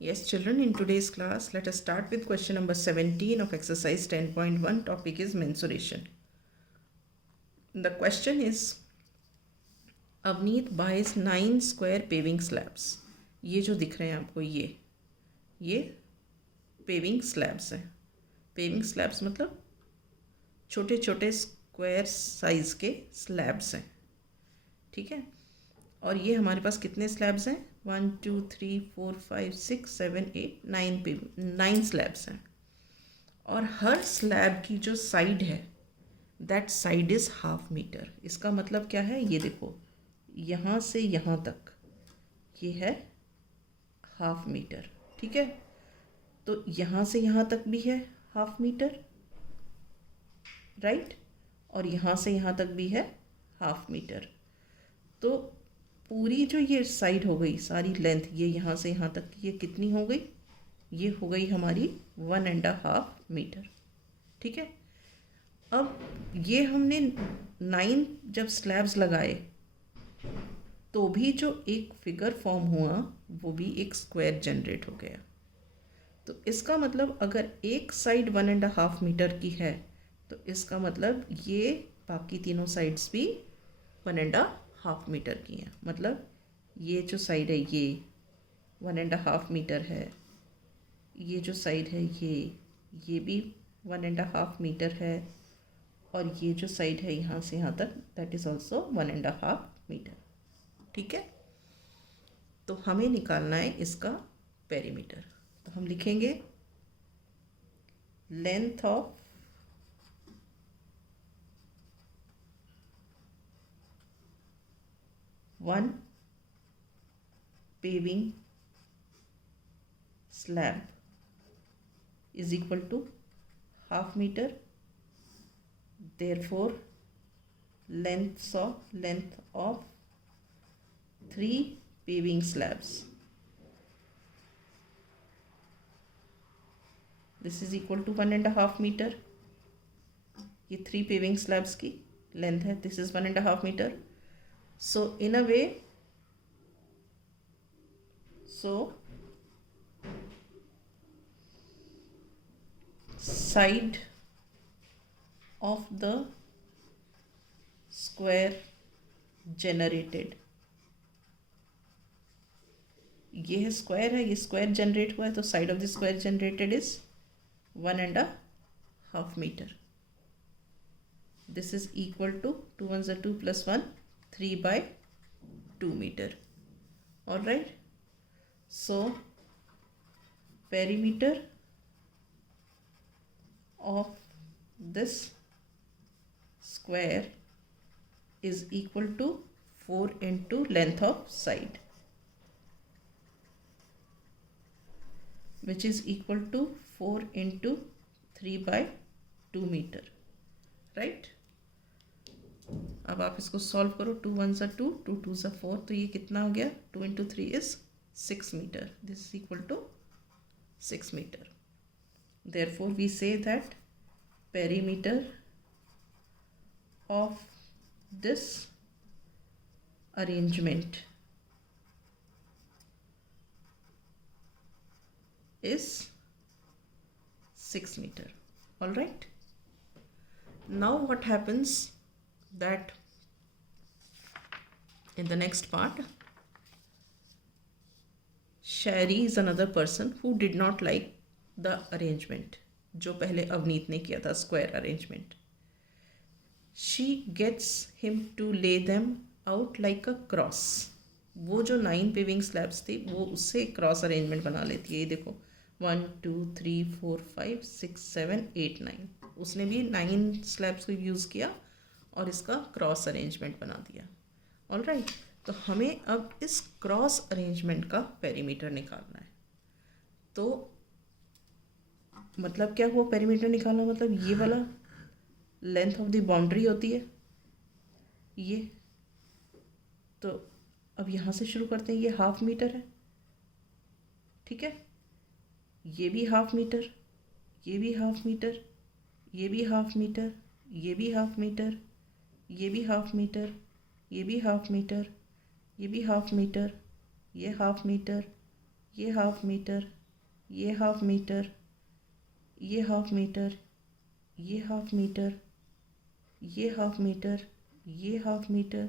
Yes, children, in today's class, let us start with question number 17 of exercise 10.1. Topic is mensuration. The question is, Avneet buys 9 square paving slabs. ये जो दिख रहे हैं आपको ये paving slabs हैं. Paving slabs मतलब छोटे छोटे स्क्वायर साइज के स्लैब्स हैं. ठीक है. और ये हमारे पास कितने स्लैब्स हैं? 1 2 3 4 5 6 7 8 9 स्लैब्स हैं. और हर स्लैब की जो साइड है that side is half metre. इसका मतलब क्या है? ये देखो, यहाँ से यहाँ तक ये है हाफ मीटर. ठीक है. तो यहाँ से यहाँ तक भी है हाफ मीटर, राइट. और यहाँ से यहाँ तक भी है हाफ मीटर. तो पूरी जो ये साइड हो गई, सारी लेंथ, ये यहाँ से यहाँ तक, ये कितनी हो गई? ये हो गई हमारी 1.5 मीटर. ठीक है. अब ये हमने 9 जब स्लैब्स लगाए तो भी जो एक फिगर फॉर्म हुआ वो भी एक स्क्वायर जनरेट हो गया. तो इसका मतलब अगर एक साइड 1.5 मीटर की है तो इसका मतलब ये बाकी तीनों साइड्स भी 1.5 मीटर की हैं. मतलब ये जो साइड है ये 1.5 मीटर है, ये जो साइड है ये भी 1.5 मीटर है, और ये जो साइड है यहाँ से यहाँ तक दैट इज़ ऑल्सो 1.5 मीटर. ठीक है. तो हमें निकालना है इसका पेरीमीटर. तो हम लिखेंगे length of one paving slab is equal to half meter. Therefore, length of 3 paving slabs, this is equal to 1.5 meter. ये 3 paving slabs की लेंथ है. This is 1.5 meter. So in a way, side of the square generated, ये है square है, ये square generate हुआ है, तो side of the square generated is 1.5 metre. This is equal to 2 1 2 + 1 3/2 metre. All right. So perimeter of this square is equal to 4 into length of side, which is equal to 4 into 3/2 metre. Right. अब आप इसको solve करो. 2 1 2 2 2 4, तो ये कितना हो गया? 2 into 3 is 6 metre. This is equal to 6 metre. Therefore, we say that perimeter of this arrangement is 6 meter. All right. Now what happens that in the next part, Sherry is another person who did not like the arrangement जो पहले अवनीत ने किया था, square arrangement. She gets him to lay them out like a cross. वो जो 9 paving slabs थी वो उससे क्रॉस अरेंजमेंट बना लेती है. ये देखो 1 2 3 4 5 6 7 8 9. उसने भी 9 स्लैब्स को यूज़ किया और इसका क्रॉस अरेंजमेंट बना दिया. All right. तो हमें अब इस क्रॉस अरेंजमेंट का पेरीमीटर निकालना है. तो मतलब क्या हुआ? पेरीमीटर निकालना मतलब ये वाला लेंथ ऑफ द बाउंड्री होती है ये. तो अब यहाँ से शुरू करते हैं. ये हाफ मीटर है. ठीक है. ये भी हाफ मीटर, ये भी हाफ मीटर, ये भी हाफ मीटर, ये भी हाफ मीटर, ये भी हाफ मीटर, ये भी हाफ मीटर, ये भी हाफ मीटर, ये हाफ मीटर, ये हाफ मीटर, ये हाफ मीटर, ये हाफ मीटर, ये हाफ मीटर, ये हाफ मीटर, ये हाफ मीटर,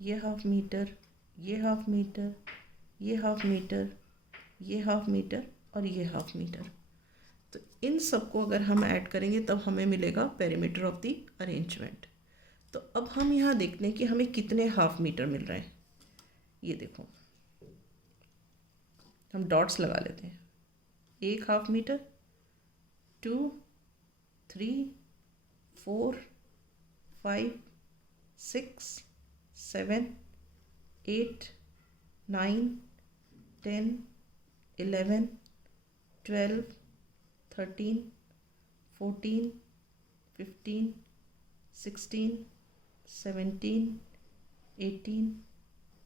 ये हाफ मीटर, ये हाफ मीटर, ये हाफ मीटर, ये हाफ मीटर और ये हाफ मीटर। तो इन सबको अगर हम ऐड करेंगे तब हमें मिलेगा पेरीमीटर ऑफ द अरेंजमेंट। तो अब हम यहाँ देखते हैं कि हमें कितने हाफ मीटर मिल रहे हैं। ये देखो, हम डॉट्स लगा लेते हैं। 1 हाफ मीटर, 2, 3, 4, 5, 6, 7, 8, 9, 10, 11, 12, 13, 14, 15, 16, 17, 18,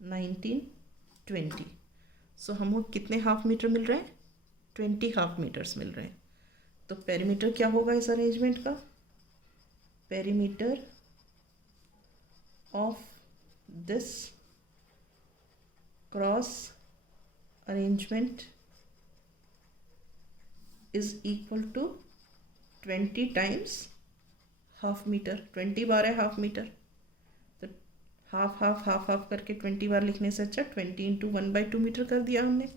19, 20। सो हमको कितने हाफ मीटर मिल रहे हैं? 20 हाफ मीटर्स मिल रहे हैं। तो पेरीमीटर क्या होगा इस अरेंजमेंट का? Perimeter of this cross arrangement is equal to 20 times half metre. 20 बार है हाफ मीटर, तो हाफ हाफ हाफ हाफ करके 20 बार लिखने से अच्छा 20 इंटू 1/2 मीटर कर दिया हमने।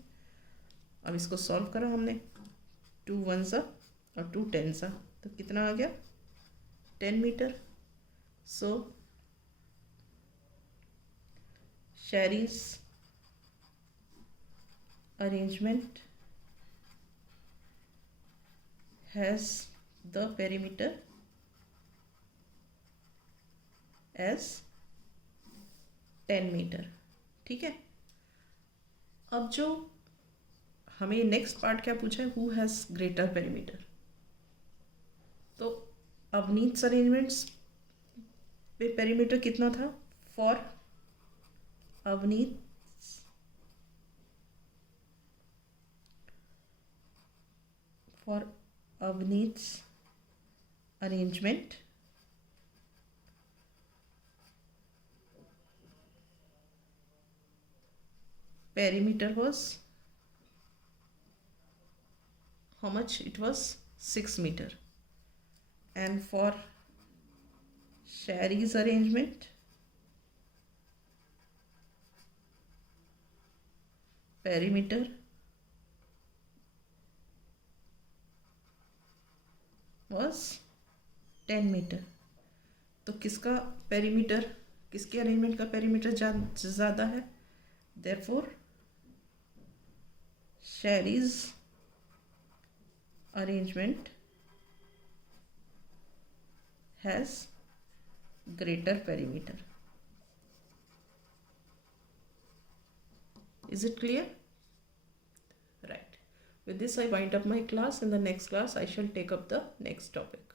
अब इसको सॉल्व करा हमने, 2 1 और 2 10 तो कितना आ गया? 10 metre. So Sherry's arrangement has the perimeter as 10 metre. ठीक है। अब जो हमें नेक्स्ट पार्ट क्या पूछा है, हु हैज़ ग्रेटर पेरीमीटर। तो अवनीत अरेंजमेंट्स पे पेरीमीटर कितना था? For Avneet arrangement perimeter was how much? It was 6 meter. And for Sherry's arrangement, perimeter was 10 metre. तो किसका पेरीमीटर, किसके अरेंजमेंट का पेरीमीटर ज़्यादा है? Therefore Sherry's arrangement has greater perimeter. Is it clear? Right. With this I wind up my class. In the next class I shall take up the next topic.